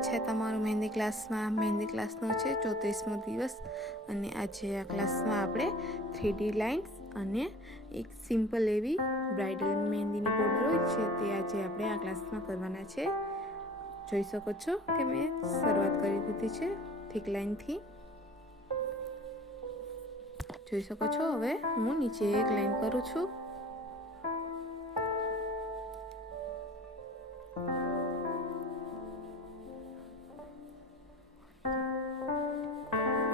સ્વાગત છે તમારું મહેંદી ક્લાસમાં. મહેંદી ક્લાસનો છે 34મો દિવસ અને આજે આ ક્લાસમાં આપણે 3D લાઇન્સ અને એક સિમ્પલ એવી બ્રાઇડલ મહેંદીની બોર્ડર હોય છે તે આજે આપણે આ ક્લાસમાં કરવાના છે. જોઈ શકો છો કે મેં શરૂઆત કરી દીધી છે થીક લાઇનથી. જોઈ શકો છો. હવે હું નીચે એક લાઇન કરું છું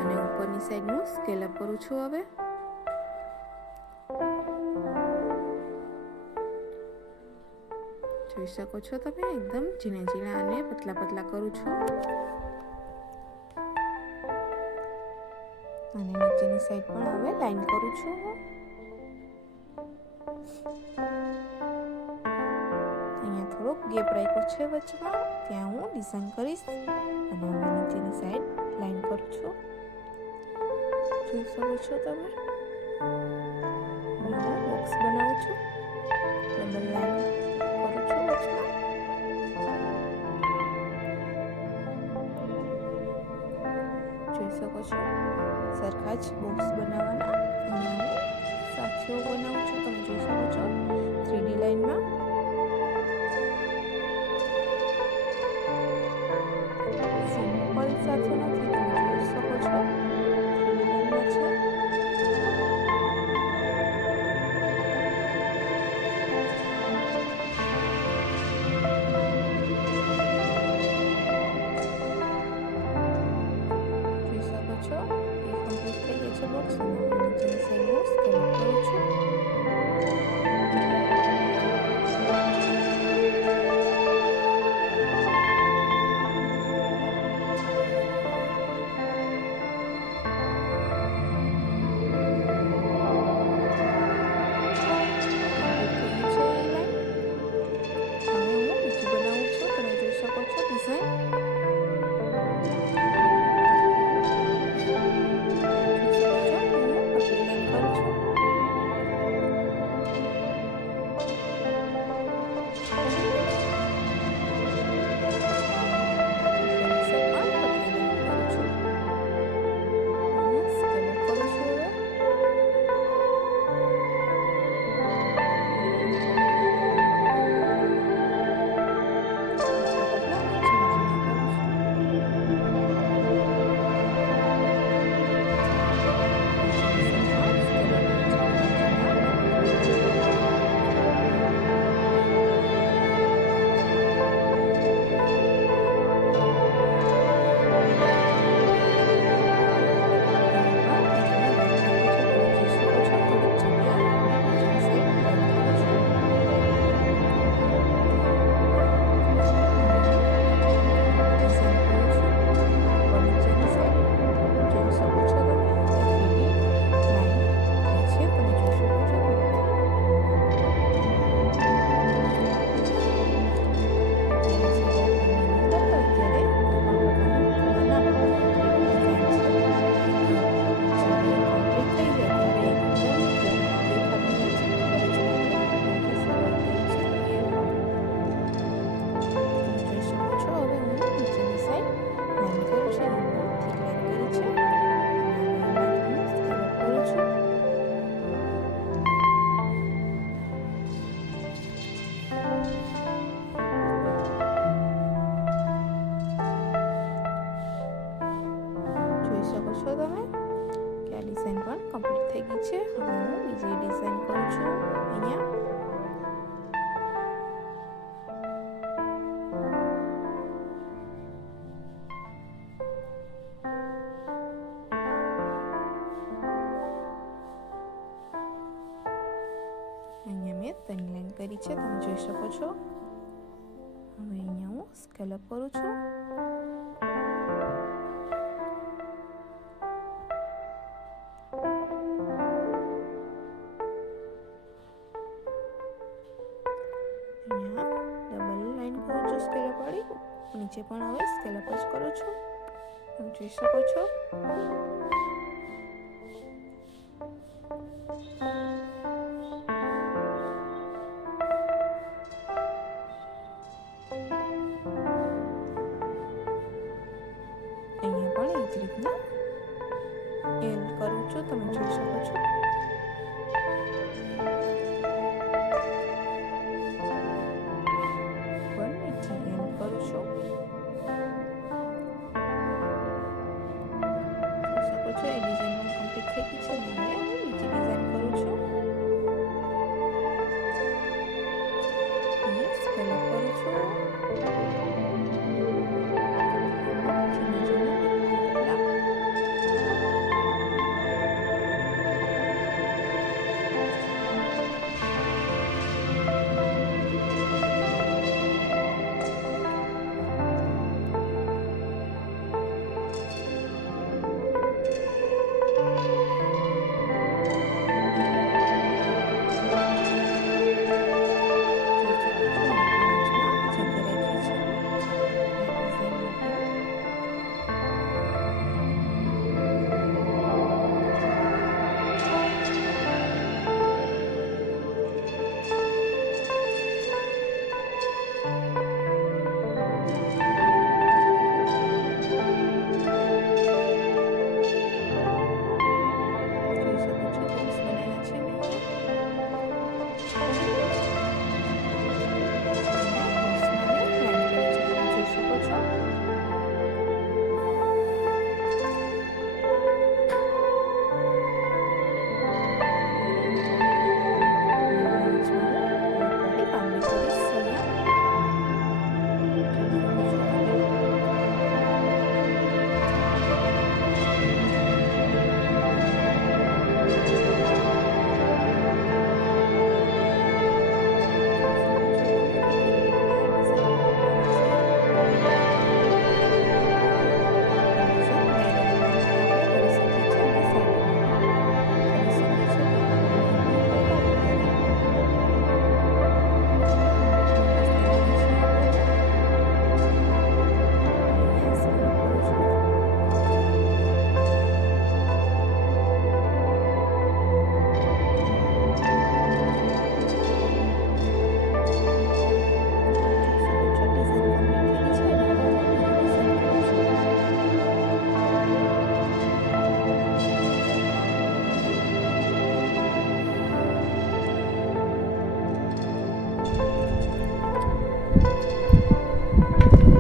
અને ઉપરની સાઈડનું સ્કેલ અપ કરું છું. હવે જોઈ શકો છો તમે એકદમ ઝીણા ઝીણા અને પતલા પતલા કરું છું અને નીચેની સાઈડ પણ હવે લાઈન કરું છું. અહીંયા થોડોક ગેપ રાખ્યો છે વચમાં, ત્યાં હું ડિઝાઇન કરીશ અને હવે નીચેની સાઈડ લાઈન કરું છું. જોઈ શકો છો તમે. હું બોક્સ બનાવું છું, ડબલ લાઈન કરું છું વચમાં. જોઈ શકો છો સરખા જ બોક્સ બનાવવાના. અહીંયા હું સાથીઓ બનાવું છું, તમે જોઈ શકો છો 3D લાઈનમાં. સિમ્પલ સાથીઓ નથી, તમે જોઈ શકો છો 3D લાઈનમાં છે. છો એ કમ્પ્લીટ થઈ ગઈ છે બોક્સ. નીચેની સાઈડ હું સ્કેલ અપ કરું છું. છો તમે કે આ ડિઝાઇન પણ કમ્પ્લીટ થઈ ગઈ છે. હવે હું બીજી ડિઝાઇન કરું છું. અહીંયા મેં 3 લાઈન કરી છે, તમે જોઈ શકો છો. હવે અહીંયા હું સ્કેલ અપ કરું છું. નીચે પણ હવે સ્કેલ અપ જ કરું છું, તમે જોઈ શકો છો.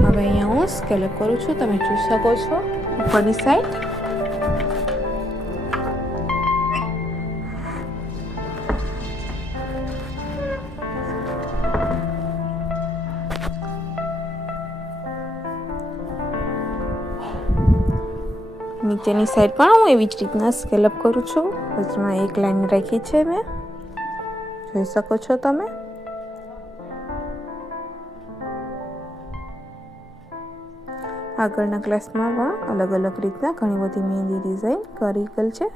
હવે અહીંયા હું સ્કેલઅપ કરું છું, તમે જોઈ શકો છો ઉપરની સાઈડ. નીચેની સાઈડ પણ હું એવી જ રીતના સ્કેલઅપ કરું છું. વચમાં એક લાઈન રાખી છે મેં, જોઈ શકો છો તમે. આગળના ક્લાસમાં પણ અલગ અલગ રીતના ઘણી બધી મહેંદી ડિઝાઇન કરી ગયેલ છે.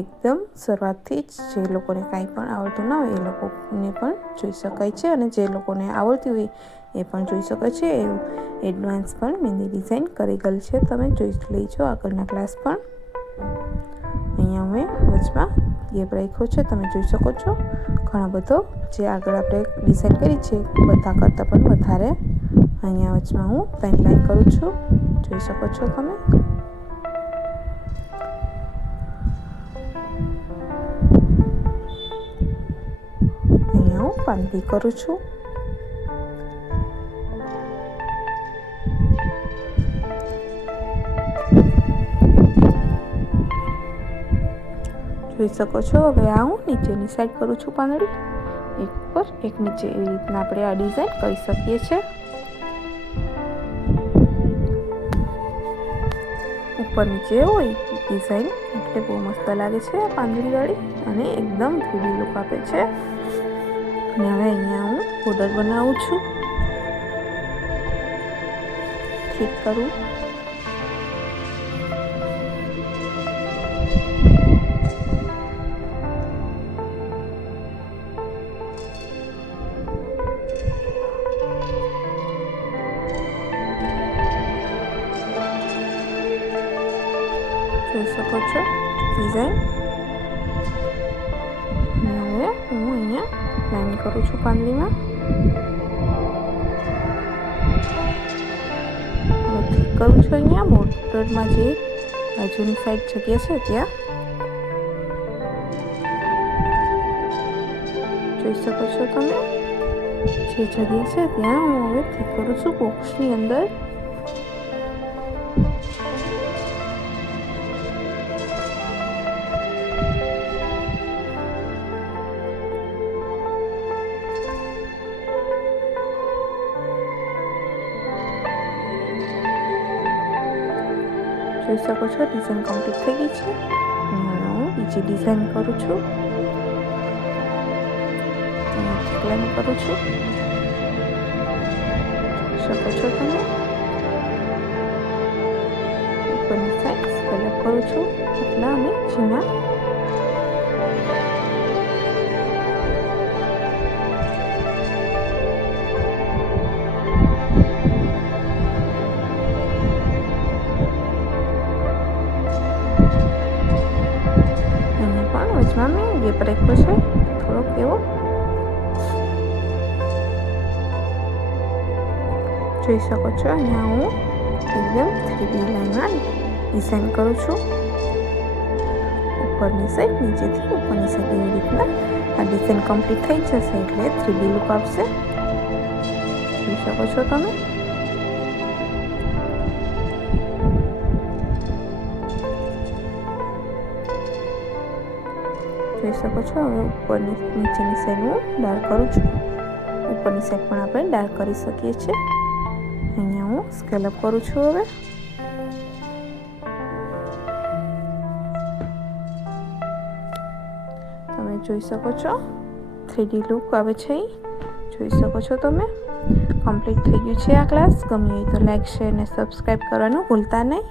એકદમ શરૂઆતથી જ જે લોકોને કાંઈ પણ આવડતું ના હોય એ લોકોને પણ જોઈ શકાય છે, અને જે લોકોને આવડતી હોય એ પણ જોઈ શકે છે. એવું એડવાન્સ પણ મહેંદી ડિઝાઇન કરી ગયેલ છે, તમે જોઈ લેજો આગળના ક્લાસ પણ. અહીંયા અમે વચમાં ગેપ રાખ્યો છે, તમે જોઈ શકો છો. ઘણા બધો જે આગળ આપણે ડિઝાઇન કરી છે બધા કરતાં પણ વધારે અહીંયા વચમાં હું 3 લાઈન કરું છું, જોઈ શકો છો તમે. અહીંયા હું પાંદડી કરું છું. જોઈ શકો છો. હવે આ હું નીચેની સાઈડ કરું છું પાંદડી, એક પર એક નીચે, એવી રીતના આપણે આ ડિઝાઇન કરી શકીએ છીએ. ઉપર નીચે હોય ડિઝાઇન એટલે બહુ મસ્ત લાગે છે આ પાંદડીવાળી, અને એકદમ 3D લુક આપે છે. અને હવે અહીંયા હું બોર્ડર બનાવું છું, ઠીક કરું. જોઈ શકો છો ડિઝાઇન. અને હવે હું અહીંયા લાઈન કરું છું પાંદડીમાં. હવે ઠીક કરું છું અહીંયા બોર્ડરમાં જે બાજુની સાઈડ જગ્યા છે ત્યાં. જોઈ શકો છો તમે જે જગ્યા છે ત્યાં હું હવે ઠીક કરું છું બોક્સની અંદર. જોઈ શકો છો ડિઝાઇન કમ્પ્લીટ થઈ ગઈ છે. હું બીજી ડિઝાઇન કરું છું. ક્લેમ કરું છું. શકો છો તમે ઉપરની સાઈડ સ્કેલઅપ કરું છું એટલા અને ઝીણા. વચમાં મેં ગેપ રાખ્યો છે થોડોક એવો. જોઈ શકો છો અહીંયા હું એકદમ 3D લાઈનમાં ડિઝાઇન કરું છું. ઉપરની સાઈડ નીચેથી ઉપરની સાઈડ એવી રીતના આ ડિઝાઇન કમ્પ્લીટ થઈ જશે એટલે 3D લુક આવશે. જોઈ શકો છો તમે. જોઈ શકો છો હવે ઉપરની નીચેની સાઈડ હું ડાર્ક કરું છું. ઉપરની સાઈડ પણ આપણે ડાર્ક કરી શકીએ છીએ. અહીંયા હું સ્કેલઅપ કરું છું. હવે તમે જોઈ શકો છો 3D લુક આવે છે. જોઈ શકો છો તમે. કમ્પ્લીટ થઈ ગયું છે આ ક્લાસ. ગમ્યું હોય તો લાઈક શેર અને સબસ્ક્રાઈબ કરવાનું ભૂલતા નહીં.